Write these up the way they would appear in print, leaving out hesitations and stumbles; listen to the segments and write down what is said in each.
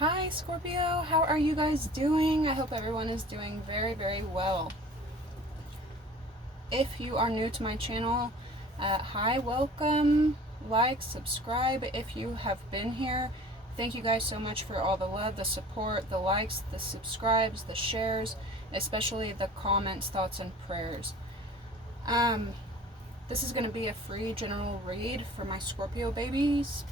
Hi Scorpio, how are you guys doing? I hope everyone is doing very, very well. If you are new to my channel, hi, welcome, like, subscribe if you have been here. Thank you guys so much for all the love, the support, the likes, the subscribes, the shares, especially the comments, thoughts, and prayers. This is going to be a free general read for my Scorpio babies.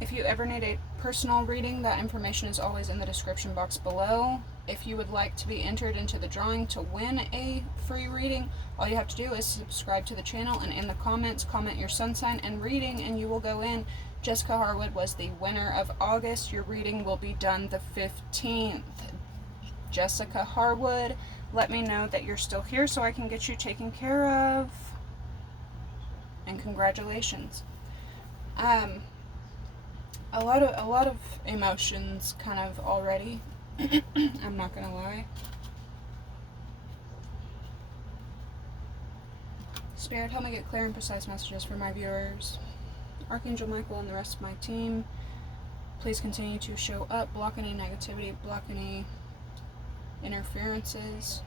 If you ever need a personal reading, that information is always in the description box below. If you would like to be entered into the drawing to win a free reading, all you have to do is subscribe to the channel and in the comments, comment your sun sign and reading, and you will go in. Jessica Harwood was the winner of August. Your reading will be done the 15th. Jessica Harwood, let me know that you're still here so I can get you taken care of. And congratulations. A lot of emotions kind of already. I'm not gonna lie. Spirit, help me get clear and precise messages for my viewers. Archangel Michael and the rest of my team, please continue to show up, block any negativity, block any interferences,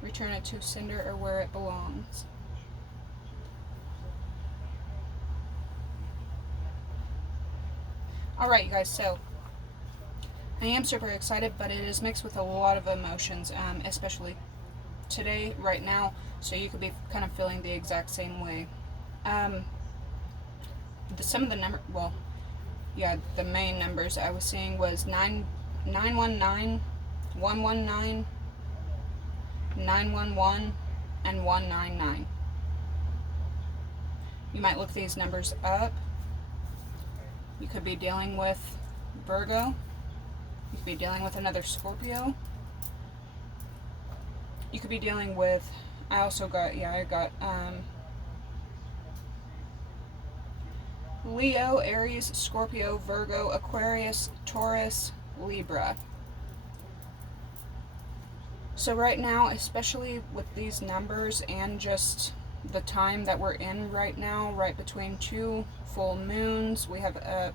return it to sender or where it belongs. Alright, you guys, so I am super excited, but it is mixed with a lot of emotions, especially today, right now, so you could be kind of feeling the exact same way. Some of the the main numbers I was seeing was 919, 119, 911, and 199. You might look these numbers up. You could be dealing with Virgo. You could be dealing with another Scorpio. You could be dealing with, I got Leo, Aries, Scorpio, Virgo, Aquarius, Taurus, Libra. So right now, especially with these numbers and just the time that we're in right now, right between two full moons, we have a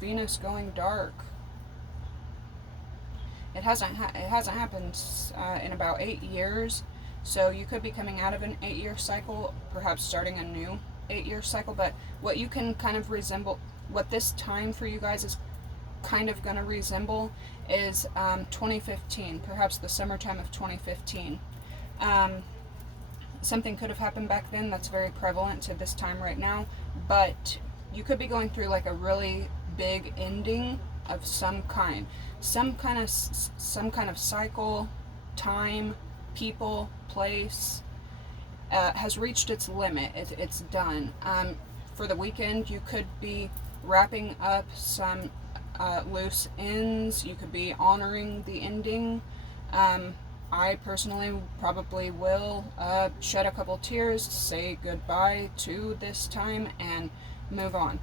Venus going dark. It hasn't happened in about 8 years, so you could be coming out of an 8-year cycle, perhaps starting a new 8-year cycle. But what you can kind of resemble, what this time for you guys is kind of going to resemble, is 2015, perhaps the summertime of 2015. Something could have happened back then that's very prevalent to this time right now, but you could be going through like a really big ending of some kind of cycle, time, people, place has reached its limit. It's done. For the weekend, you could be wrapping up some loose ends. You could be honoring the ending. I personally probably will shed a couple tears, say goodbye to this time, and move on.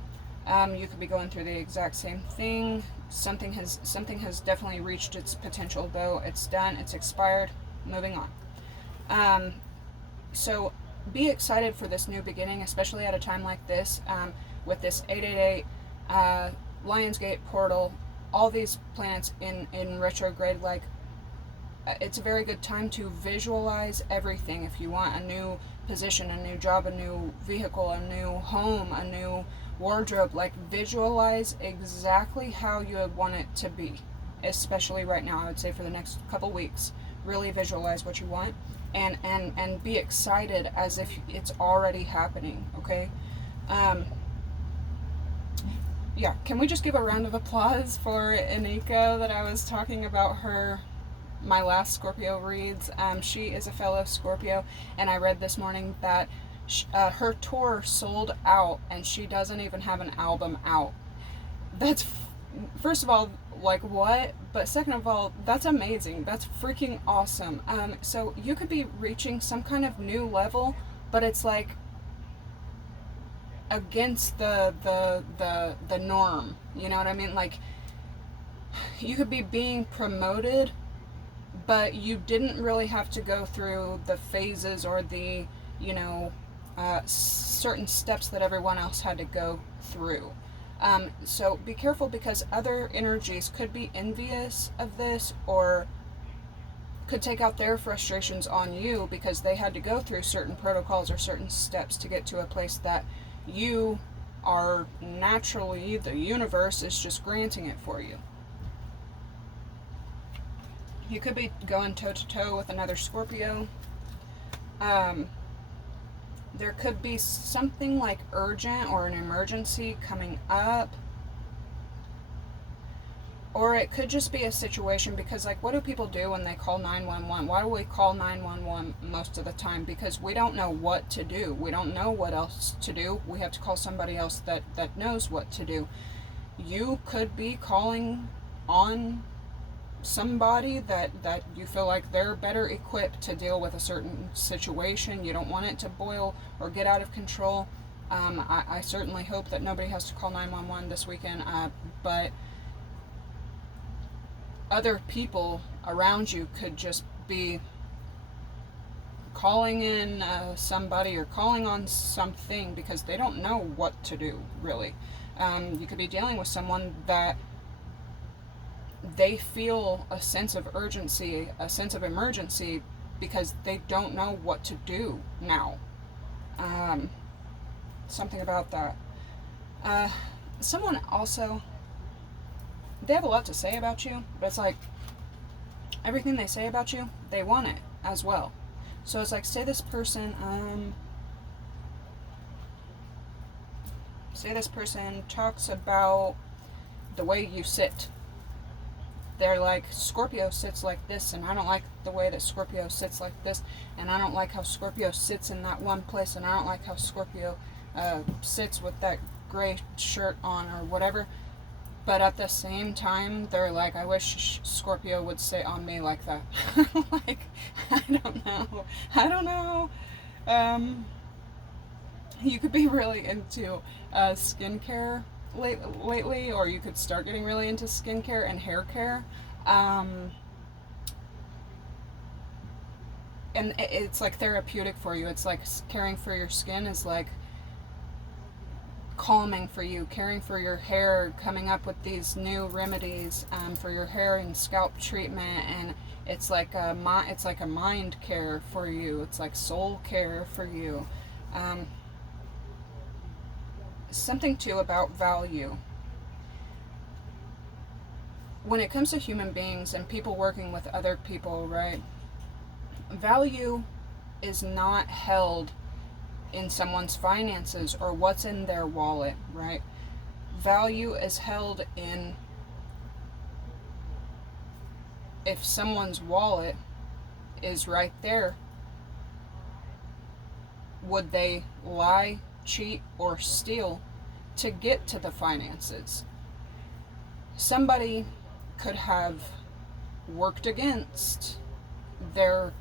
You could be going through the exact same thing. Something has definitely reached its potential, though. It's done. It's expired. Moving on. So be excited for this new beginning, especially at a time like this, with this 888 Lionsgate portal, all these planets in retrograde. Like, it's a very good time to visualize everything. If you want a new position, a new job, a new vehicle, a new home, a new wardrobe, like, visualize exactly how you would want it to be, especially right now. I would say for the next couple weeks, really visualize what you want, and be excited as if it's already happening. Okay. Yeah, can we just give a round of applause for Anika, that I was talking about her, my last Scorpio reads. She is a fellow Scorpio, and I read this morning that her tour sold out, and she doesn't even have an album out. That's, first of all, like, what? But second of all, that's amazing. That's freaking awesome. So you could be reaching some kind of new level, but it's like against the norm. You know what I mean? Like, you could be being promoted, but you didn't really have to go through the phases or the, certain steps that everyone else had to go through. So be careful, because other energies could be envious of this, or could take out their frustrations on you because they had to go through certain protocols or certain steps to get to a place that you are naturally, the universe is just granting it for you. You could be going toe to toe with another Scorpio. There could be something like urgent or an emergency coming up. Or it could just be a situation, because like, what do people do when they call 911? Why do we call 911 most of the time? Because we don't know what to do. We don't know what else to do. We have to call somebody else that knows what to do. You could be calling on somebody that you feel like they're better equipped to deal with a certain situation. You don't want it to boil or get out of control. I certainly hope that nobody has to call 911 this weekend, but other people around you could just be calling in somebody or calling on something because they don't know what to do, really. You could be dealing with someone that they feel a sense of urgency, a sense of emergency, because they don't know what to do now. Something about that. Someone also, they have a lot to say about you, but it's like, everything they say about you, they want it as well. So it's like, say this person talks about the way you sit. They're like, Scorpio sits like this, and I don't like the way that Scorpio sits like this, and I don't like how Scorpio sits in that one place, and I don't like how Scorpio sits with that gray shirt on, or whatever. But at the same time, they're like, I wish Scorpio would sit on me like that. Like, I don't know. You could be really into skincare lately, or you could start getting really into skincare and hair care. And it's like therapeutic for you. It's like caring for your skin is like calming for you, caring for your hair, coming up with these new remedies for your hair and scalp treatment, and it's like a mind care for you. It's like soul care for you. Something too about value. When it comes to human beings and people working with other people, right? Value is not held in someone's finances or what's in their wallet, right? Value is held in if someone's wallet is right there, would they lie, cheat, or steal to get to the finances? Somebody could have worked against their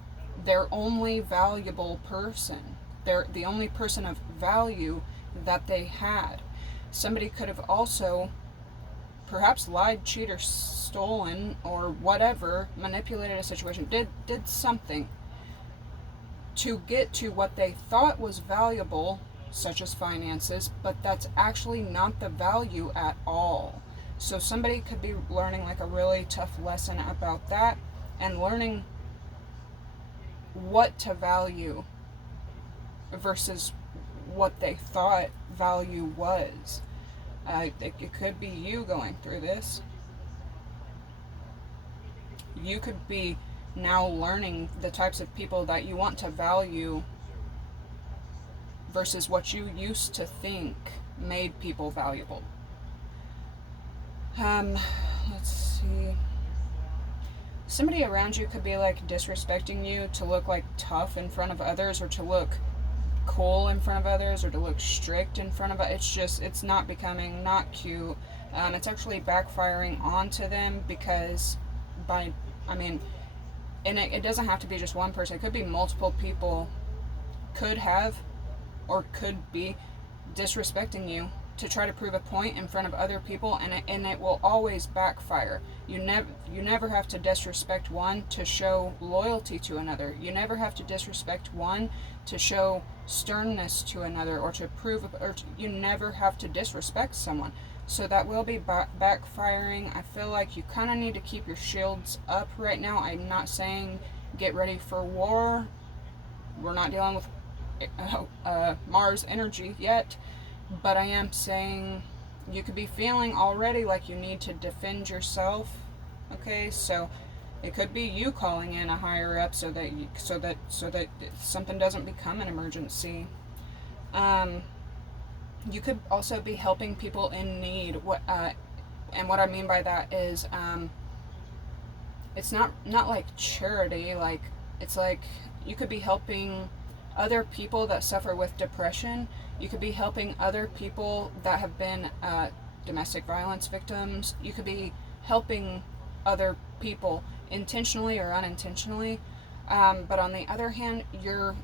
only valuable person. They're the only person of value that they had. Somebody could have also perhaps lied, cheated, or stolen, or whatever, manipulated a situation, did something to get to what they thought was valuable, such as finances, but that's actually not the value at all. So somebody could be learning like a really tough lesson about that, and learning what to value versus what they thought value was. It could be you going through this. You could be now learning the types of people that you want to value versus what you used to think made people valuable. Let's see. Somebody around you could be like disrespecting you to look like tough in front of others, or to look cool in front of others, or to look strict in front of others. It's not becoming, not cute. It's actually backfiring onto them, because and it doesn't have to be just one person. It could be multiple people could have or could be disrespecting you to try to prove a point in front of other people, and it will always backfire. You never have to disrespect one to show loyalty to another. You never have to disrespect one to show sternness to another, or to prove, you never have to disrespect someone. So that will be backfiring. I feel like you kind of need to keep your shields up right now. I'm not saying get ready for war. We're not dealing with Mars energy yet, but I am saying you could be feeling already like you need to defend yourself. Okay, so it could be you calling in a higher up so that something doesn't become an emergency. You could also be helping people in need. And what I mean by that is, it's not like charity. Like, it's like you could be helping other people that suffer with depression. You could be helping other people that have been domestic violence victims. You could be helping other people intentionally or unintentionally. But on the other hand, you're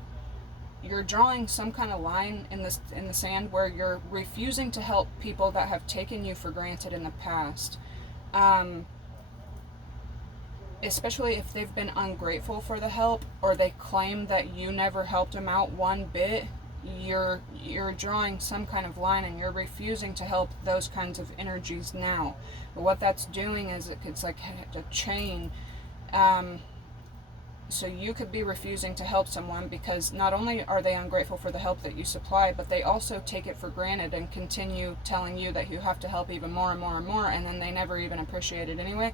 drawing some kind of line in the sand where you're refusing to help people that have taken you for granted in the past. Especially if they've been ungrateful for the help, or they claim that you never helped them out one bit. You're drawing some kind of line, and you're refusing to help those kinds of energies now. But what that's doing is it's like a chain. So you could be refusing to help someone because not only are they ungrateful for the help that you supply, but they also take it for granted and continue telling you that you have to help even more and more and more, and then they never even appreciate it anyway.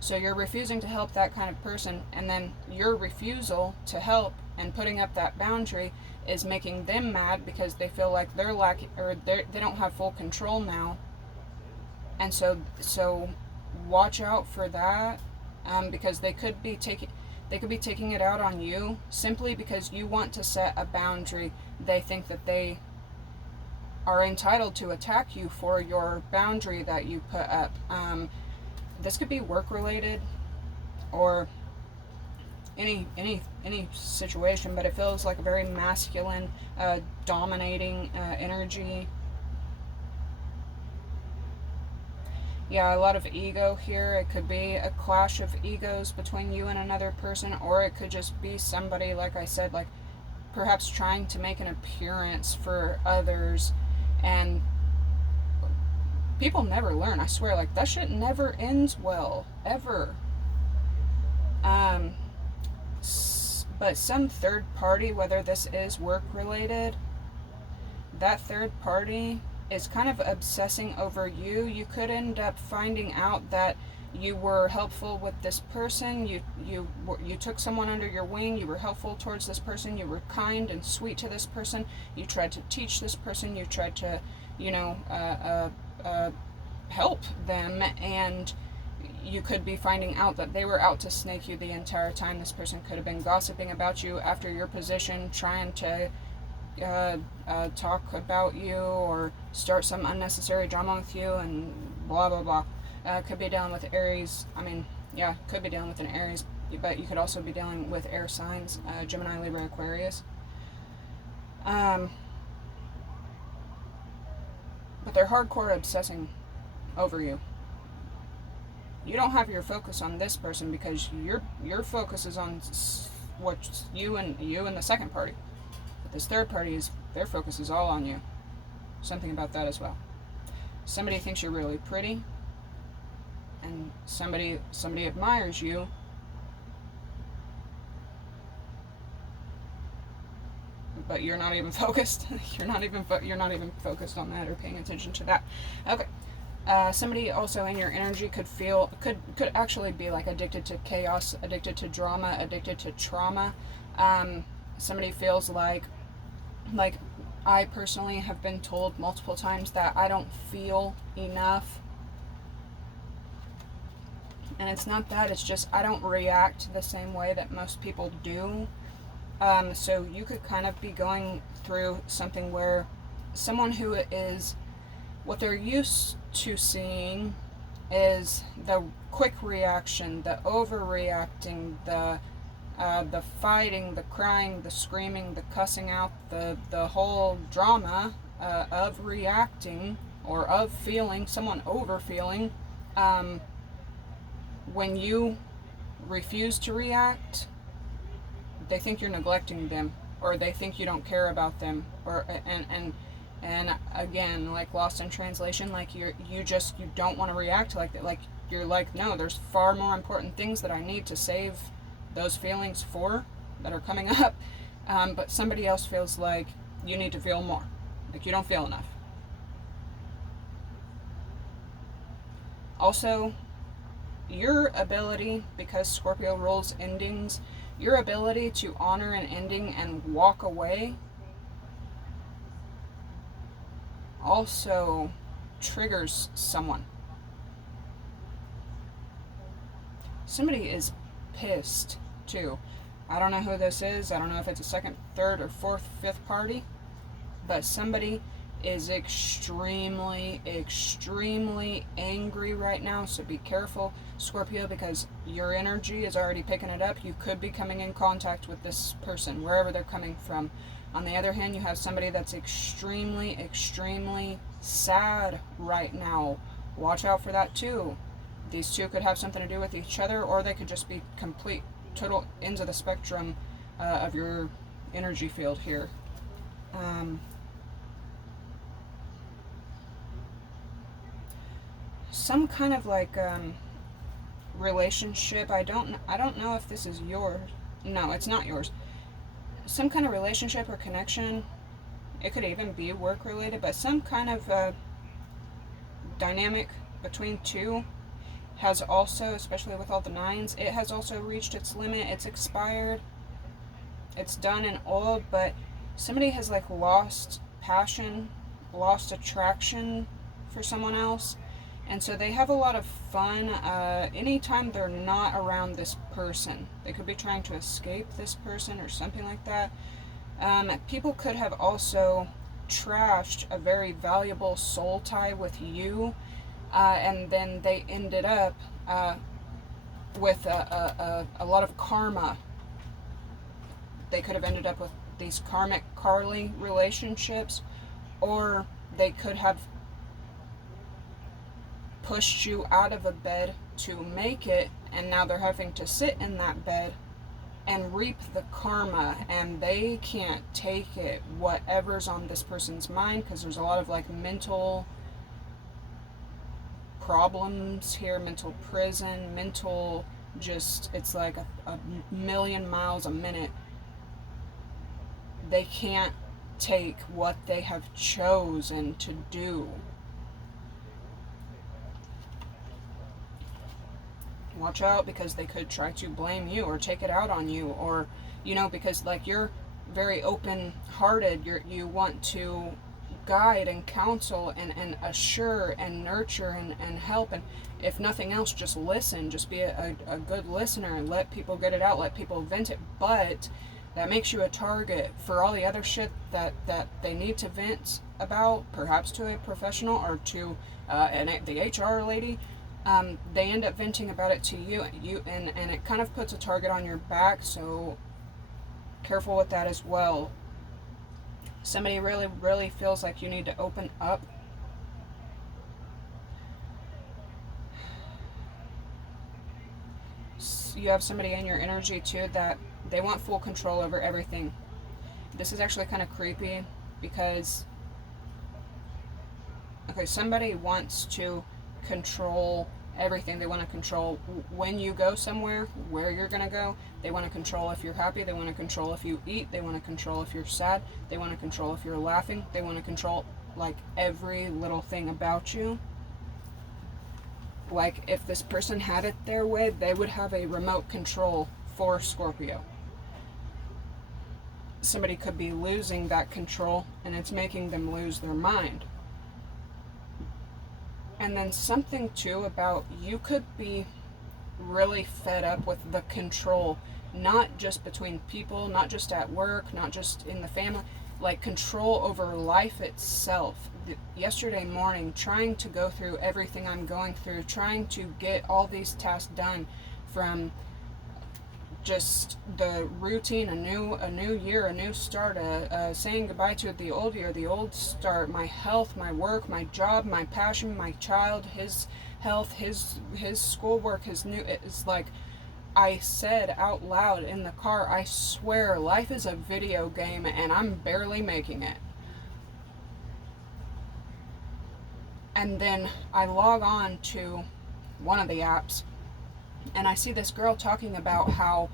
So you're refusing to help that kind of person, and then your refusal to help and putting up that boundary is making them mad because they feel like they're lacking, or they don't have full control now. And so watch out for that, because they could be taking it out on you simply because you want to set a boundary. They think that they are entitled to attack you for your boundary that you put up. This could be work related or any situation, but it feels like a very masculine, dominating energy. Yeah, a lot of ego here. It could be a clash of egos between you and another person, or it could just be somebody, like I said, like perhaps trying to make an appearance for others. And people never learn, I swear. Like, that shit never ends well, ever. But some third party, whether this is work related, that third party is kind of obsessing over you. You could end up finding out that you were helpful with this person. You took someone under your wing. You were helpful towards this person. You were kind and sweet to this person. You tried to teach this person. You tried to, help them, and you could be finding out that they were out to snake you the entire time. This person could have been gossiping about you after your position, trying to talk about you or start some unnecessary drama with you, and blah blah blah. Could be dealing with Aries. Could be dealing with an Aries, but you could also be dealing with air signs, Gemini, Libra, Aquarius. But they're hardcore obsessing over you. You don't have your focus on this person because your focus is on what you and the second party. But this third party, their focus is all on you. Something about that as well. Somebody thinks you're really pretty, and somebody admires you. But you're not even focused. You're not even focused on that or paying attention to that. Okay. Somebody also in your energy could actually be like addicted to chaos, addicted to drama, addicted to trauma. Somebody feels like I personally have been told multiple times that I don't feel enough. And it's not that, it's just I don't react the same way that most people do. So you could kind of be going through something where someone who is, what they're used to seeing is the quick reaction, the overreacting, the fighting, the crying, the screaming, the cussing out, the whole drama of reacting or of feeling, someone over feeling, when you refuse to react, they think you're neglecting them, or they think you don't care about them, or and again, like lost in translation, like you don't want to react like that. Like you're like, no, there's far more important things that I need to save those feelings for that are coming up. But somebody else feels like you need to feel more, like you don't feel enough. Also, your ability, because Scorpio rules endings, your ability to honor an ending and walk away also triggers someone. Somebody is pissed too. I don't know who this is. I don't know if it's a second, third, or fourth, fifth party, but somebody is extremely, extremely angry right now. So be careful, Scorpio, because your energy is already picking it up. You could be coming in contact with this person, wherever they're coming from. On the other hand, you have somebody that's extremely, extremely sad right now. Watch out for that too. These two could have something to do with each other, or they could just be complete, total ends of the spectrum of your energy field here. Some kind of like relationship. I don't know if this is yours. No, it's not yours. Some kind of relationship or connection. It could even be work related, but some kind of dynamic between two has also, especially with all the nines, it has also reached its limit. It's expired. It's done and old, but somebody has like lost passion, lost attraction for someone else. And so they have a lot of fun anytime they're not around this person. They could be trying to escape this person or something like that. People could have also trashed a very valuable soul tie with you, and then they ended up with a lot of karma. They could have ended up with these karmic Carly relationships, or they could have pushed you out of a bed to make it, and now they're having to sit in that bed and reap the karma, and they can't take it, whatever's on this person's mind, because there's a lot of like mental problems here, mental prison, mental just, it's like a million miles a minute. They can't take what they have chosen to do. Watch out, because they could try to blame you or take it out on you, or because like you're very open-hearted, you want to guide and counsel and assure and nurture and help, and if nothing else, just listen, just be a good listener and let people get it out, let people vent it. But that makes you a target for all the other shit that they need to vent about, perhaps to a professional or to the HR lady. They end up venting about it to you, and it kind of puts a target on your back, so careful with that as well. Somebody really, really feels like you need to open up. You have somebody in your energy too that they want full control over everything. This is actually kind of creepy, because somebody wants to control everything. They want to control when you go somewhere, where you're going to go. They want to control if you're happy. They want to control if you eat. They want to control if you're sad. They want to control if you're laughing. They want to control like every little thing about you. Like if this person had it their way, they would have a remote control for Scorpio. Somebody could be losing that control, and it's making them lose their mind. And then something too about, you could be really fed up with the control, not just between people, not just at work, not just in the family, like control over life itself. Yesterday morning, trying to go through everything I'm going through, trying to get all these tasks done, from just the routine, a new year, a new start, saying goodbye to the old year, the old start, my health, my work, my job, my passion, my child, his health, his schoolwork, his new. It's like I said out loud in the car, I swear life is a video game and I'm barely making it. And then I log on to one of the apps and I see this girl talking about how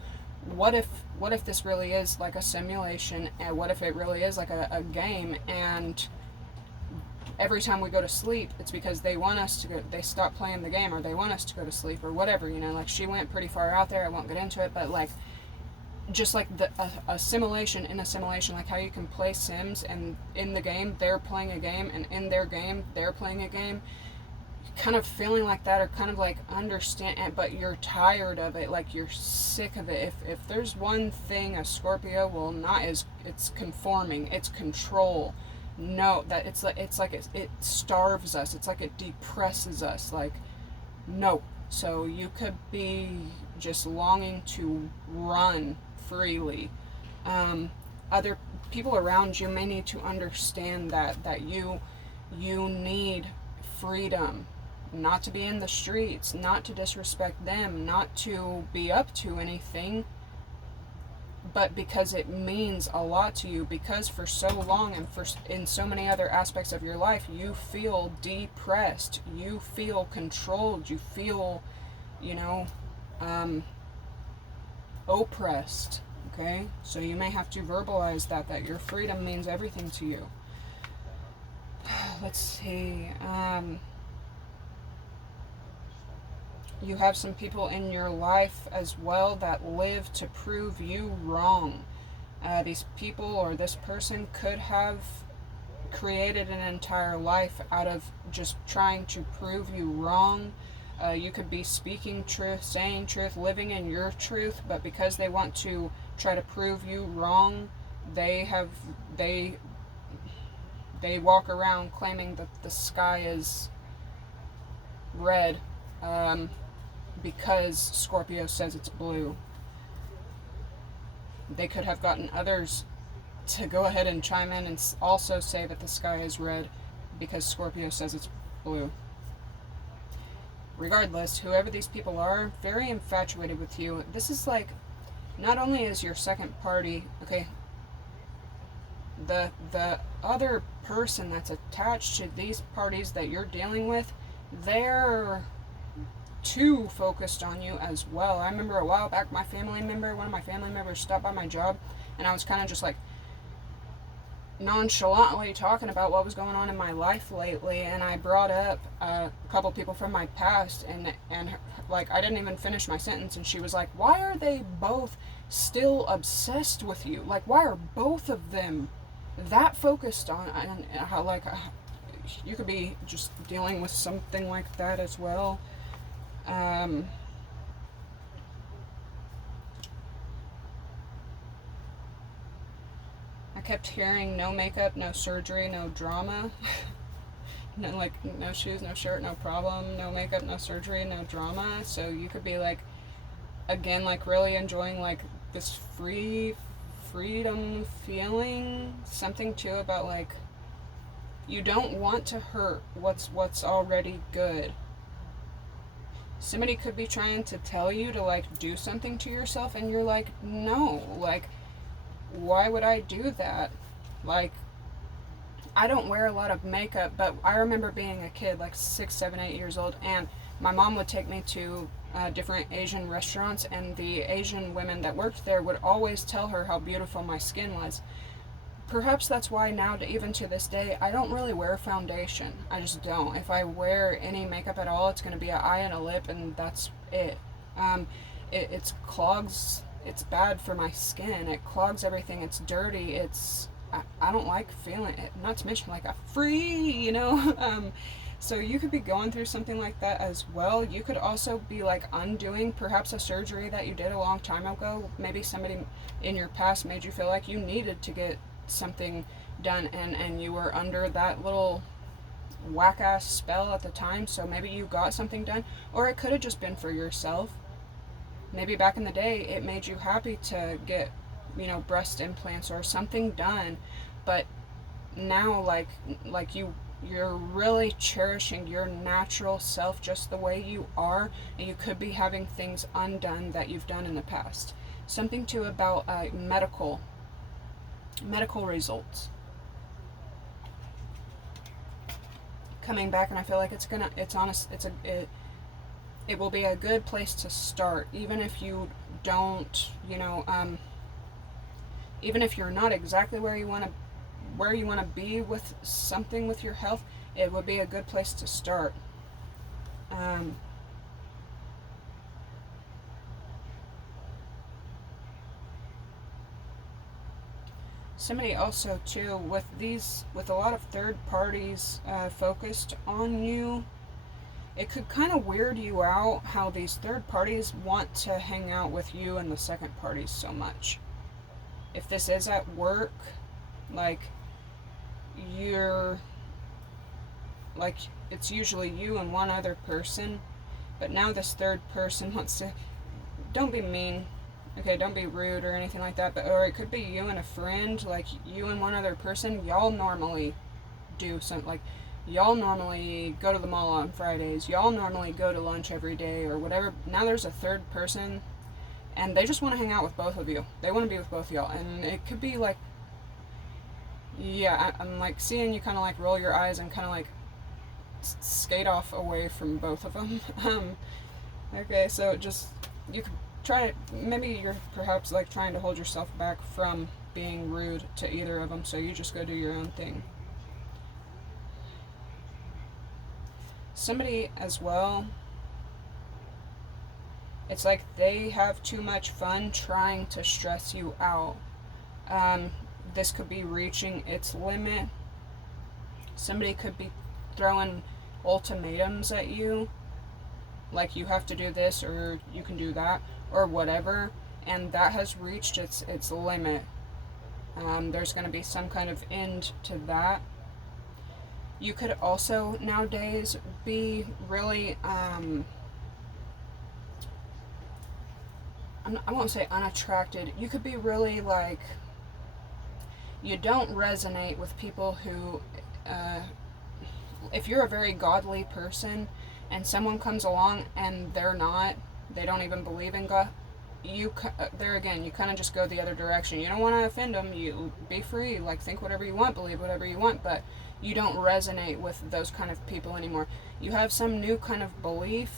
what if this really is like a simulation, and what if it really is like a game, and every time we go to sleep it's because they want us to go, they stop playing the game, or they want us to go to sleep, or whatever, you know. Like, she went pretty far out there, I won't get into it, but like, just like a simulation in a simulation, like how you can play Sims, and in the game they're playing a game, and in their game they're playing a game, kind of feeling like that, or kind of like understand it, but you're tired of it, like you're sick of it. If there's one thing a Scorpio will not, is it's conforming, it's control. No, that it's like it starves us, it's like it depresses us, like, no. So you could be just longing to run freely. Other people around you may need to understand that you need freedom, not to be in the streets, not to disrespect them, not to be up to anything, but because it means a lot to you, because for so long and for in so many other aspects of your life you feel depressed, you feel controlled, you feel, you know, oppressed. Okay, so you may have to verbalize that your freedom means everything to you. Let's see. You have some people in your life as well that live to prove you wrong. These people or this person could have created an entire life out of just trying to prove you wrong. You could be speaking truth, saying truth, living in your truth, but because they want to try to prove you wrong, they walk around claiming that the sky is red, because Scorpio says it's blue. They could have gotten others to go ahead and chime in and also say that the sky is red because Scorpio says it's blue. Regardless, whoever these people are, very infatuated with you. This is like, not only is your second party, okay, the other person that's attached to these parties that you're dealing with, they're too focused on you as well. I remember a while back, one of my family members stopped by my job, and I was kind of just like nonchalantly talking about what was going on in my life lately, and I brought up a couple people from my past, and like, I didn't even finish my sentence, and she was like, why are they both still obsessed with you? Like, why are both of them that focused on, and how, like, you could be just dealing with something like that as well. I kept hearing no makeup, no surgery, no drama. No, like, no shoes, no shirt, no problem, no makeup, no surgery, no drama. So you could be like, again, like really enjoying like this freedom feeling. Something too about like, you don't want to hurt what's already good. Somebody could be trying to tell you to like do something to yourself, and you're like, no, like, why would I do that? Like, I don't wear a lot of makeup, but I remember being a kid, like 6, 7, 8 years old, and my mom would take me to different Asian restaurants, and the Asian women that worked there would always tell her how beautiful my skin was. Perhaps that's why now, even to this day, I don't really wear foundation. I just don't. If I wear any makeup at all, it's going to be an eye and a lip, and that's it. It clogs. It's bad for my skin. It clogs everything. It's dirty. I don't like feeling it. Not to mention, like, a free, you know. So you could be going through something like that as well. You could also be like undoing perhaps a surgery that you did a long time ago. Maybe somebody in your past made you feel like you needed to get something done, and you were under that little whack-ass spell at the time, so maybe you got something done, or it could have just been for yourself. Maybe back in the day it made you happy to get, breast implants or something done, but now, you're really cherishing your natural self just the way you are, and you could be having things undone that you've done in the past. Something too about medical results coming back, and I feel like it will be a good place to start, even if you don't, even if you're not exactly where you want to be with something with your health. It would be a good place to start. Somebody also too, with a lot of third parties focused on you, it could kind of weird you out how these third parties want to hang out with you and the second parties so much. If this is at work, like, you're like, it's usually you and one other person, but now this third person wants to, don't be mean, okay, don't be rude or anything like that, but, or it could be you and a friend, like you and one other person. Y'all normally do something, like, y'all normally go to the mall on Fridays, y'all normally go to lunch every day or whatever. Now there's a third person and they just want to hang out with both of you. They want to be with both of y'all, and it could be like, yeah, I'm like seeing you kind of like roll your eyes and kind of like skate off away from both of them. Okay, so just, you could try, maybe you're perhaps like trying to hold yourself back from being rude to either of them, so you just go do your own thing. Somebody as well, it's like they have too much fun trying to stress you out. This could be reaching its limit. Somebody could be throwing ultimatums at you, like you have to do this or you can do that or whatever, and that has reached its limit. There's going to be some kind of end to that. You could also nowadays be really I won't say unattracted. You could be really like, you don't resonate with people who, if you're a very godly person and someone comes along and they don't even believe in God, there again, you kind of just go the other direction. You don't want to offend them. You be free, like, think whatever you want, believe whatever you want, but you don't resonate with those kind of people anymore. You have some new kind of belief,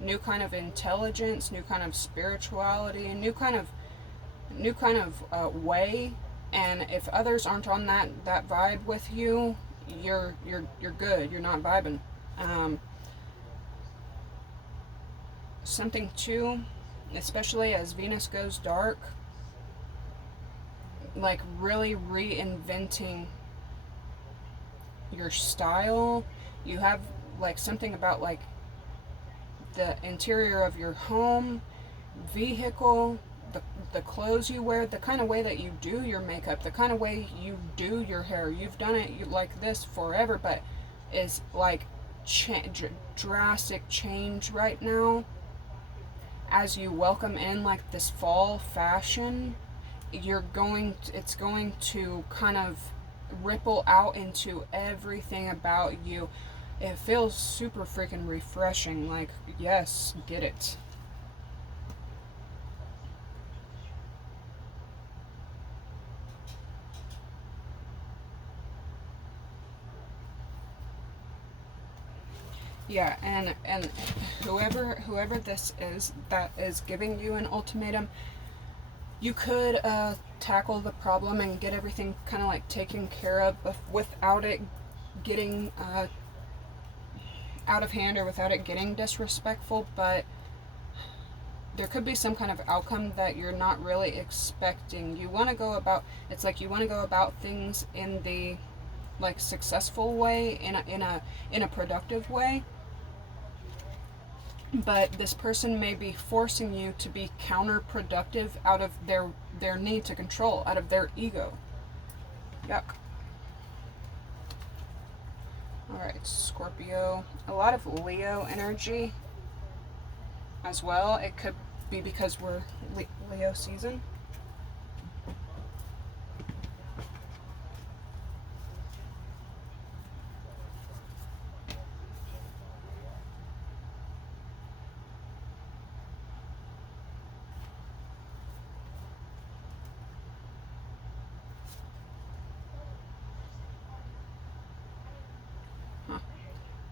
new kind of intelligence, new kind of spirituality, new kind of way. And if others aren't on that vibe with you, you're good. You're not vibing. Something too, especially as Venus goes dark, like really reinventing your style. You have like something about like the interior of your home, vehicle, the clothes you wear, the kind of way that you do your makeup, the kind of way you do your hair. You've done it like this forever, but is like drastic change right now. As you welcome in like this fall fashion, it's going to kind of ripple out into everything about you. It feels super freaking refreshing. Like, yes, get it. Yeah, and whoever this is that is giving you an ultimatum, you could tackle the problem and get everything kind of like taken care of without it getting out of hand or without it getting disrespectful, but there could be some kind of outcome that you're not really expecting. You want to go about, it's like you want to go about things in the like successful way, in a productive way, but this person may be forcing you to be counterproductive out of their need to control, out of their ego. Yuck. Alright, Scorpio. A lot of Leo energy as well. It could be because we're Leo season.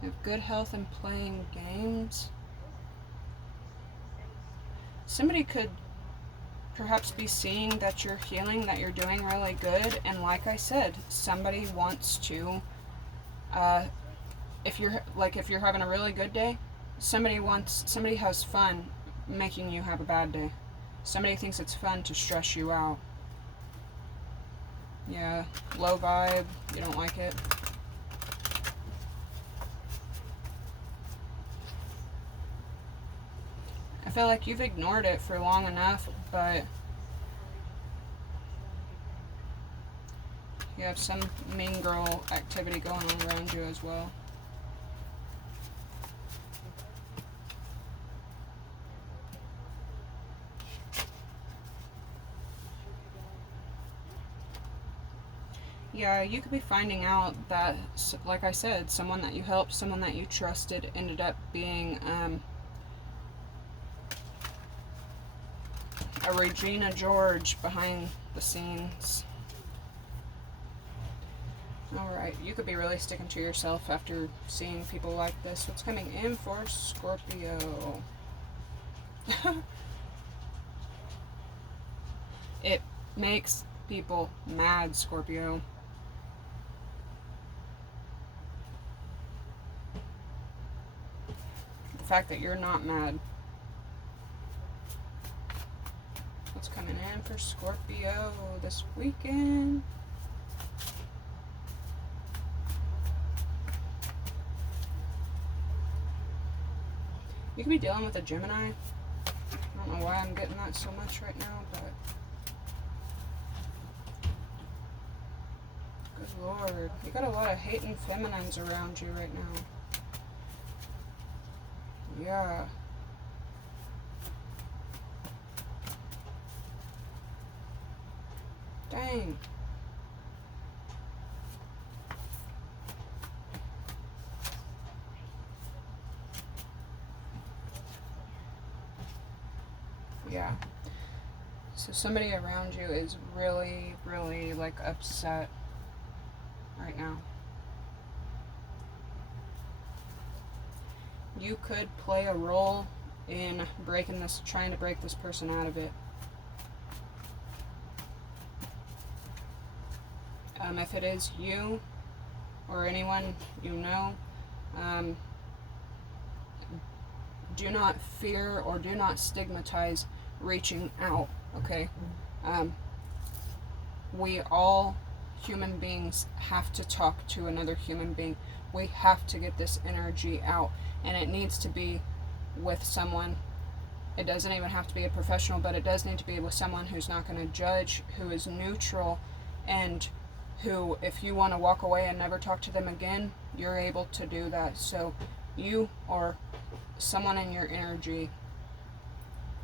You have good health and playing games. Somebody could perhaps be seeing that you're healing, that you're doing really good, and like I said, somebody wants to, if you're having a really good day, somebody has fun making you have a bad day. Somebody thinks it's fun to stress you out. Yeah, low vibe, you don't like it. I feel like you've ignored it for long enough, but you have some mean girl activity going on around you as well. Yeah, you could be finding out that, like I said, someone that you helped, someone that you trusted ended up being a Regina George behind the scenes. Alright, you could be really sticking to yourself after seeing people like this. What's coming in for Scorpio? It makes people mad, Scorpio. The fact that you're not mad. What's coming in for Scorpio this weekend? You could be dealing with a Gemini. I don't know why I'm getting that so much right now, but good lord. You got a lot of hating feminines around you right now. Yeah. Dang. Yeah. So somebody around you is really, really like upset right now. You could play a role in trying to break this person out of it. If it is you or anyone you know, do not fear or do not stigmatize reaching out, okay? We all human beings have to talk to another human being. We have to get this energy out, and it needs to be with someone. It doesn't even have to be a professional, but it does need to be with someone who's not going to judge, who is neutral, and who, if you want to walk away and never talk to them again, you're able to do that. So you or someone in your energy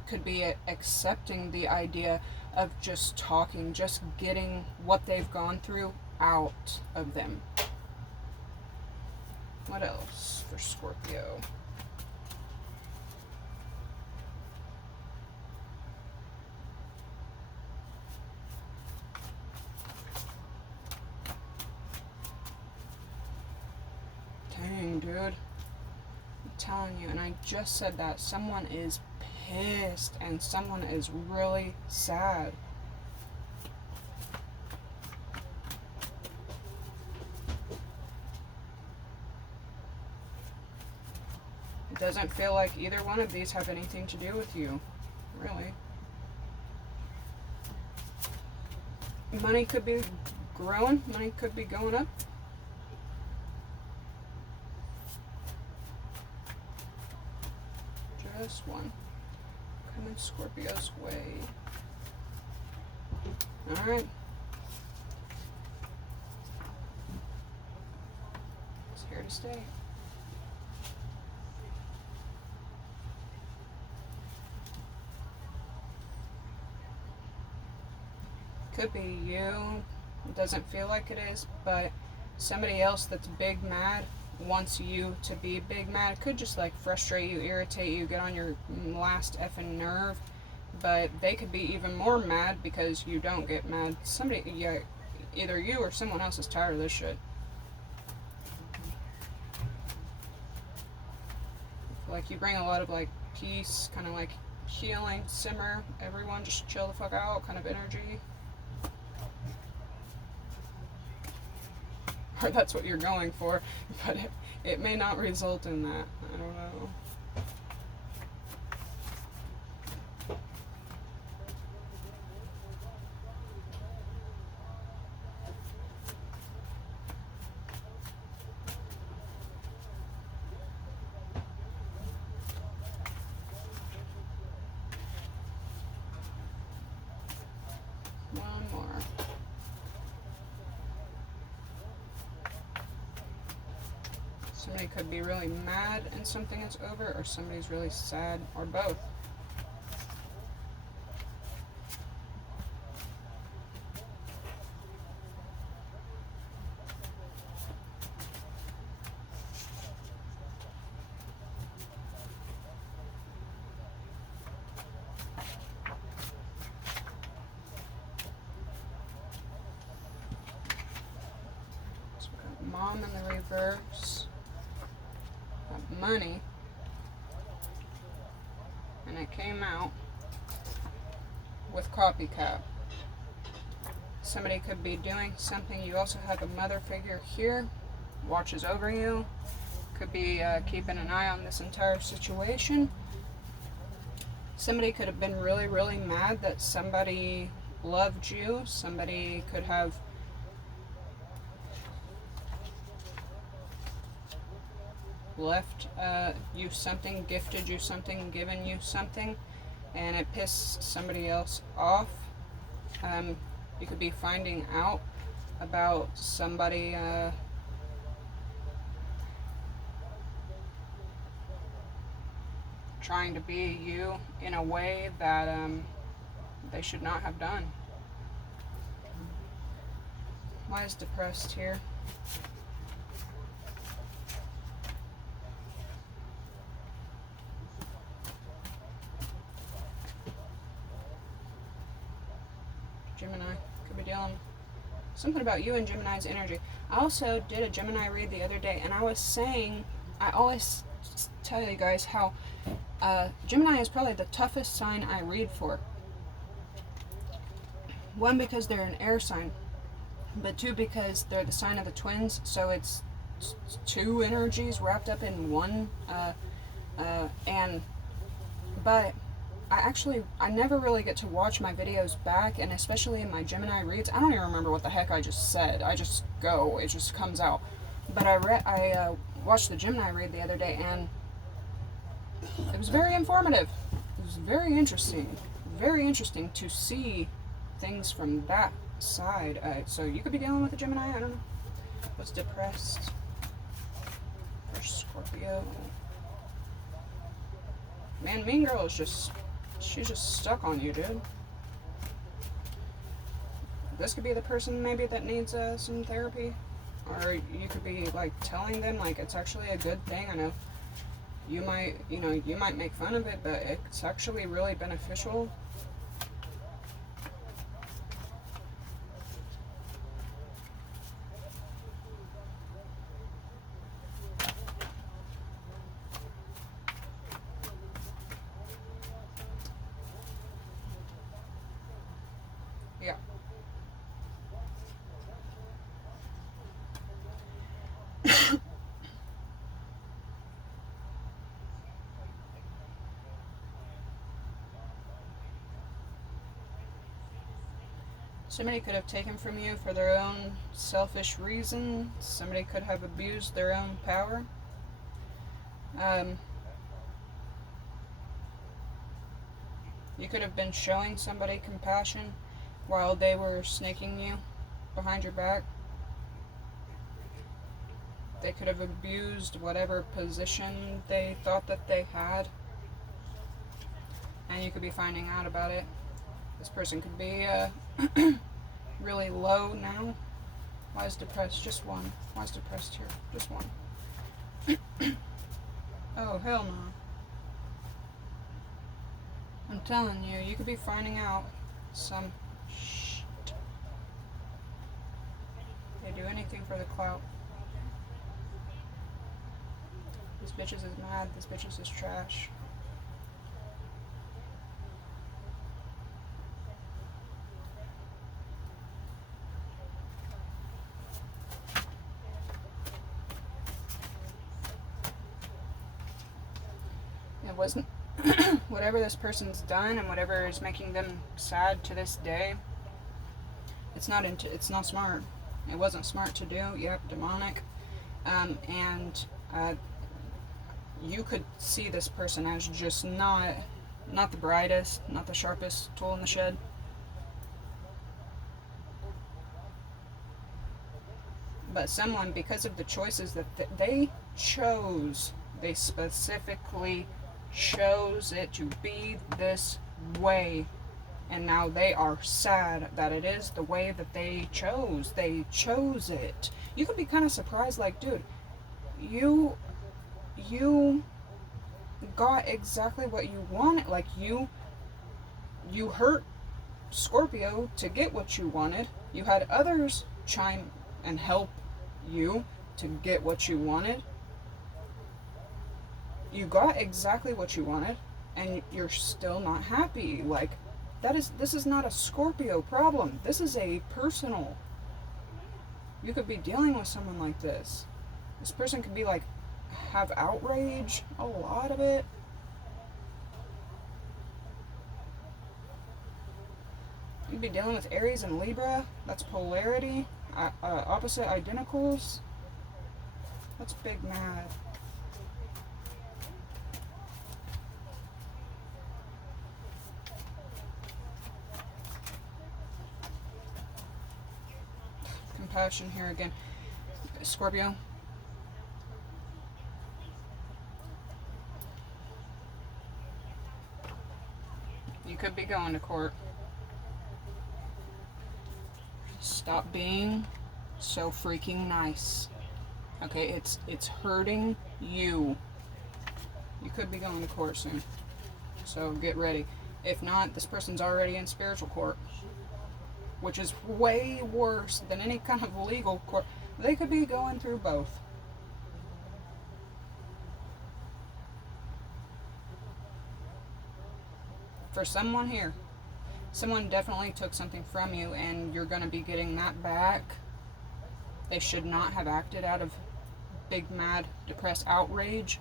could be accepting the idea of just talking, just getting what they've gone through out of them. What else for Scorpio? Dang, dude. I'm telling you, and I just said that. Someone is pissed and someone is really sad. It doesn't feel like either one of these have anything to do with you, really. Money could be growing, money could be going up. Just one coming Scorpio's way. Alright. It's here to stay. Could be you. It doesn't feel like it is, but somebody else that's big mad wants you to be big mad. It could just like frustrate you, irritate you, get on your last effing nerve, but they could be even more mad because you don't get mad. Somebody, yeah, either you or someone else is tired of this shit. Like you bring a lot of like peace, kind of like healing, simmer, everyone just chill the fuck out kind of energy. Or that's what you're going for, but it may not result in that. I don't know. One more. Somebody could be really mad and something is over, or somebody's really sad, or both. So we got Mom in the reverse. Money, and it came out with copycat. Somebody could be doing something. You also have a mother figure here, watches over you, could be keeping an eye on this entire situation. Somebody could have been really, really mad that somebody loved you. Somebody could have left you something, gifted you something, given you something, and it pissed somebody else off. You could be finding out about somebody trying to be you in a way that they should not have done. Why is depressed here? Gemini could be dealing something about you and Gemini's energy. I also did a Gemini read the other day, and I was saying, I always tell you guys how Gemini is probably the toughest sign I read for. One, because they're an air sign, but two, because they're the sign of the twins, so it's two energies wrapped up in one. But I never really get to watch my videos back, and especially in my Gemini reads, I don't even remember what the heck I just said. I just go, it just comes out. But I watched the Gemini read the other day, and it was very informative. It was very interesting to see things from that side. So you could be dealing with a Gemini, I don't know. What's depressed for Scorpio? Man, Mean Girl is she's just stuck on you, dude. This could be the person maybe that needs some therapy. Or you could be like telling them like it's actually a good thing. I know you might make fun of it, but it's actually really beneficial. Yeah. Somebody could have taken from you for their own selfish reasons. Somebody could have abused their own power. You could have been showing somebody compassion while they were snaking you behind your back. They could have abused whatever position they thought that they had, and you could be finding out about it. This person could be really low now. Why is depressed? Just one. Why is depressed here? Just one. Oh, hell no. I'm telling you, you could be finding out some shit. They do anything for the clout. This bitches is mad. This bitches is trash. It wasn't whatever this person's done and whatever is making them sad to this day. It's not smart. It wasn't smart to do. Yep, demonic. And you could see this person as just not the brightest, not the sharpest tool in the shed. But someone, because of the choices that they chose, they specifically chose it to be this way. And now they are sad that it is the way that they chose. They chose it. You could be kind of surprised, like, dude, you got exactly what you wanted. Like, you hurt Scorpio to get what you wanted. You had others chime and help you to get what you wanted. You got exactly what you wanted, and you're still not happy. Like, this is not a Scorpio problem. This is a personal. You could be dealing with someone like this. This person could be like, have outrage, a lot of it. You'd be dealing with Aries and Libra. That's polarity. Opposite identicals. That's big mad. Compassion here again. Scorpio. You could be going to court. Stop being so freaking nice. Okay, it's hurting you. You could be going to court soon. So get ready. If not, this person's already in spiritual court, which is way worse than any kind of legal court. They could be going through both. For someone here, someone definitely took something from you, and you're going to be getting that back. They should not have acted out of big, mad, depressed outrage,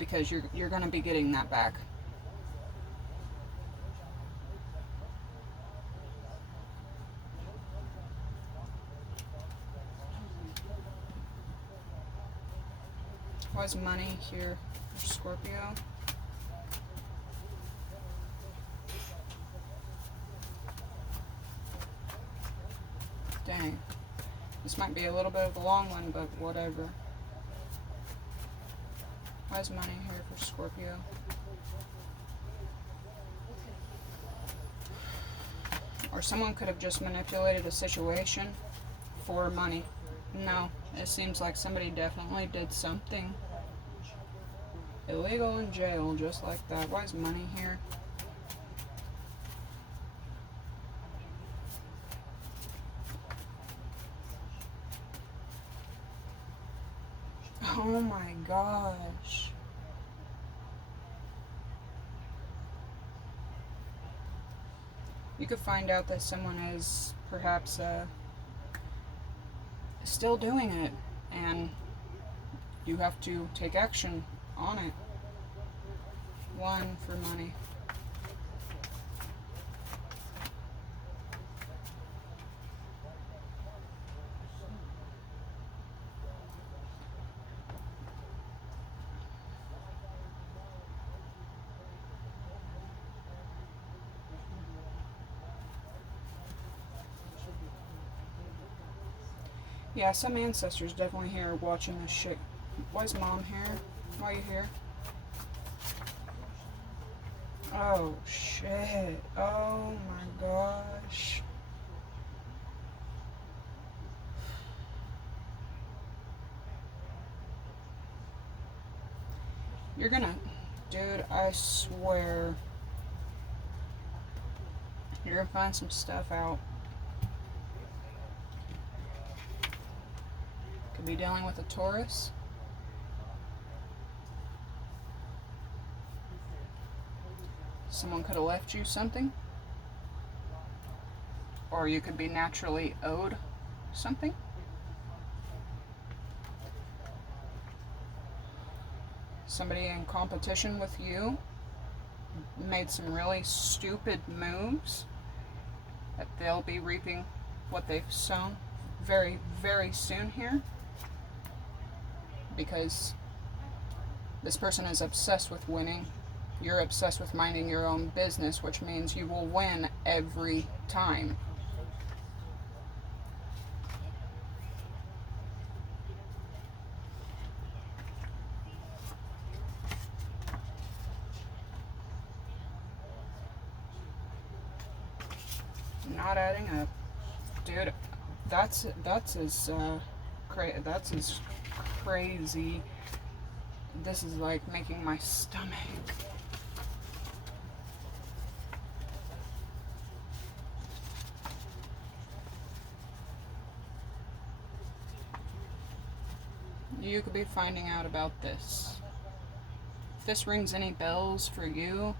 because you're going to be getting that back. Why's money here for Scorpio? Dang. This might be a little bit of a long one, but whatever. Why's money here for Scorpio? Or someone could have just manipulated a situation for money. No, it seems like somebody definitely did something illegal in jail just like that. Why is money here? Oh my gosh. You could find out that someone is perhaps still doing it, and you have to take action on it. One for money. Yeah, some ancestors definitely here watching this shit. Why's mom here? Why are you here? Oh shit. Oh my gosh. You're gonna, dude, I swear, you're gonna find some stuff out. Could be dealing with a Taurus. Someone could have left you something. Or you could be naturally owed something. Somebody in competition with you made some really stupid moves that they'll be reaping what they've sown very, very soon here, because this person is obsessed with winning. You're obsessed with minding your own business, which means you will win every time. Not adding up, dude. That's as crazy. This is like making my stomach. You could be finding out about this. If this rings any bells for you,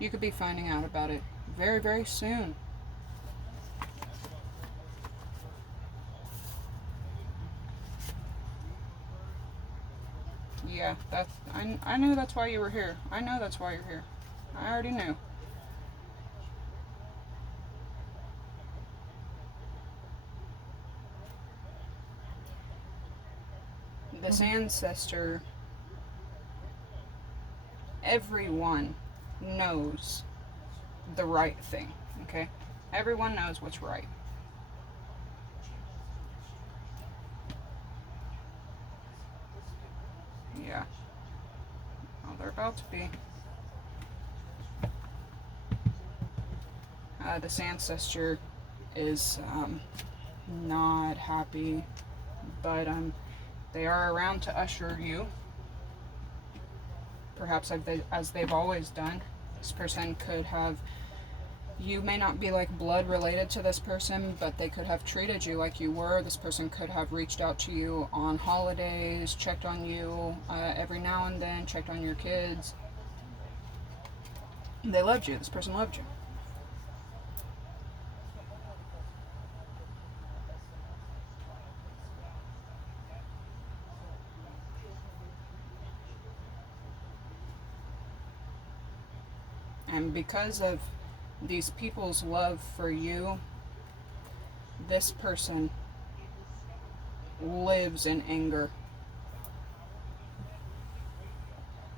you could be finding out about it very, very soon. Yeah, I knew that's why you were here. I know that's why you're here. I already knew. This ancestor, everyone knows the right thing, okay? Everyone knows what's right. Yeah. Well, they're about to be. This ancestor is not happy, but they are around to usher you, perhaps as they've always done. This person could have, you may not be like blood related to this person, but they could have treated you like you were. This person could have reached out to you on holidays, checked on you every now and then, checked on your kids. They loved you. This person loved you. And because of these people's love for you, this person lives in anger.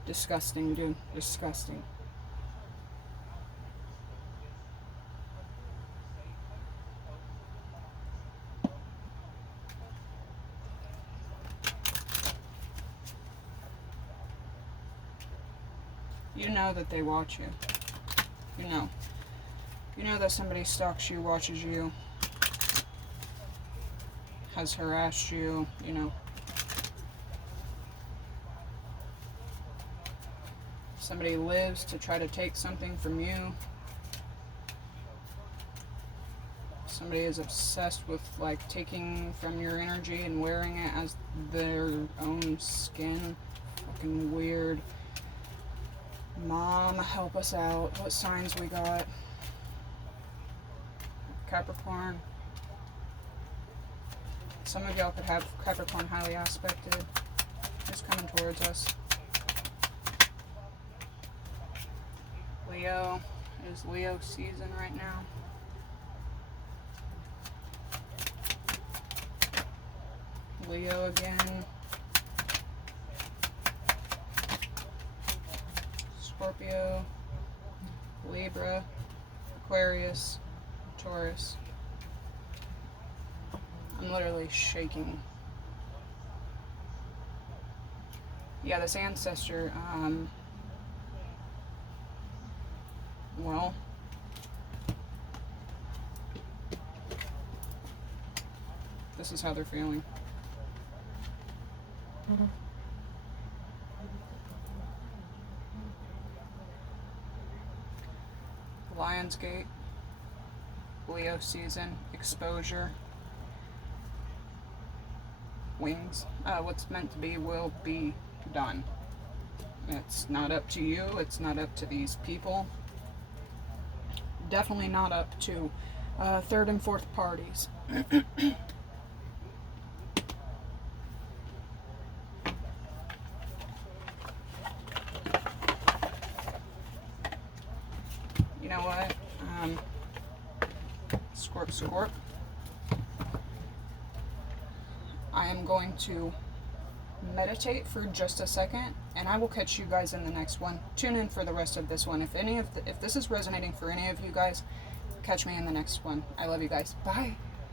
Disgusting, dude. Disgusting. You know that they watch you. You know. You know that somebody stalks you, watches you, has harassed you, you know. Somebody lives to try to take something from you. Somebody is obsessed with like taking from your energy and wearing it as their own skin. Fucking weird. Mom, help us out. What signs we got? Capricorn. Some of y'all could have Capricorn highly aspected. It's coming towards us. Leo. It is Leo season right now. Leo again. Scorpio. Libra. Aquarius. Taurus. I'm literally shaking. Yeah, this ancestor, well, this is how they're feeling. Lionsgate, Leo season, exposure, wings. What's meant to be will be done. It's not up to you. It's not up to these people. Definitely not up to third and fourth parties. You know what? Scorp. I am going to meditate for just a second, and I will catch you guys in the next one. Tune in for the rest of this one. If this is resonating for any of you guys, catch me in the next one. I love you guys. Bye.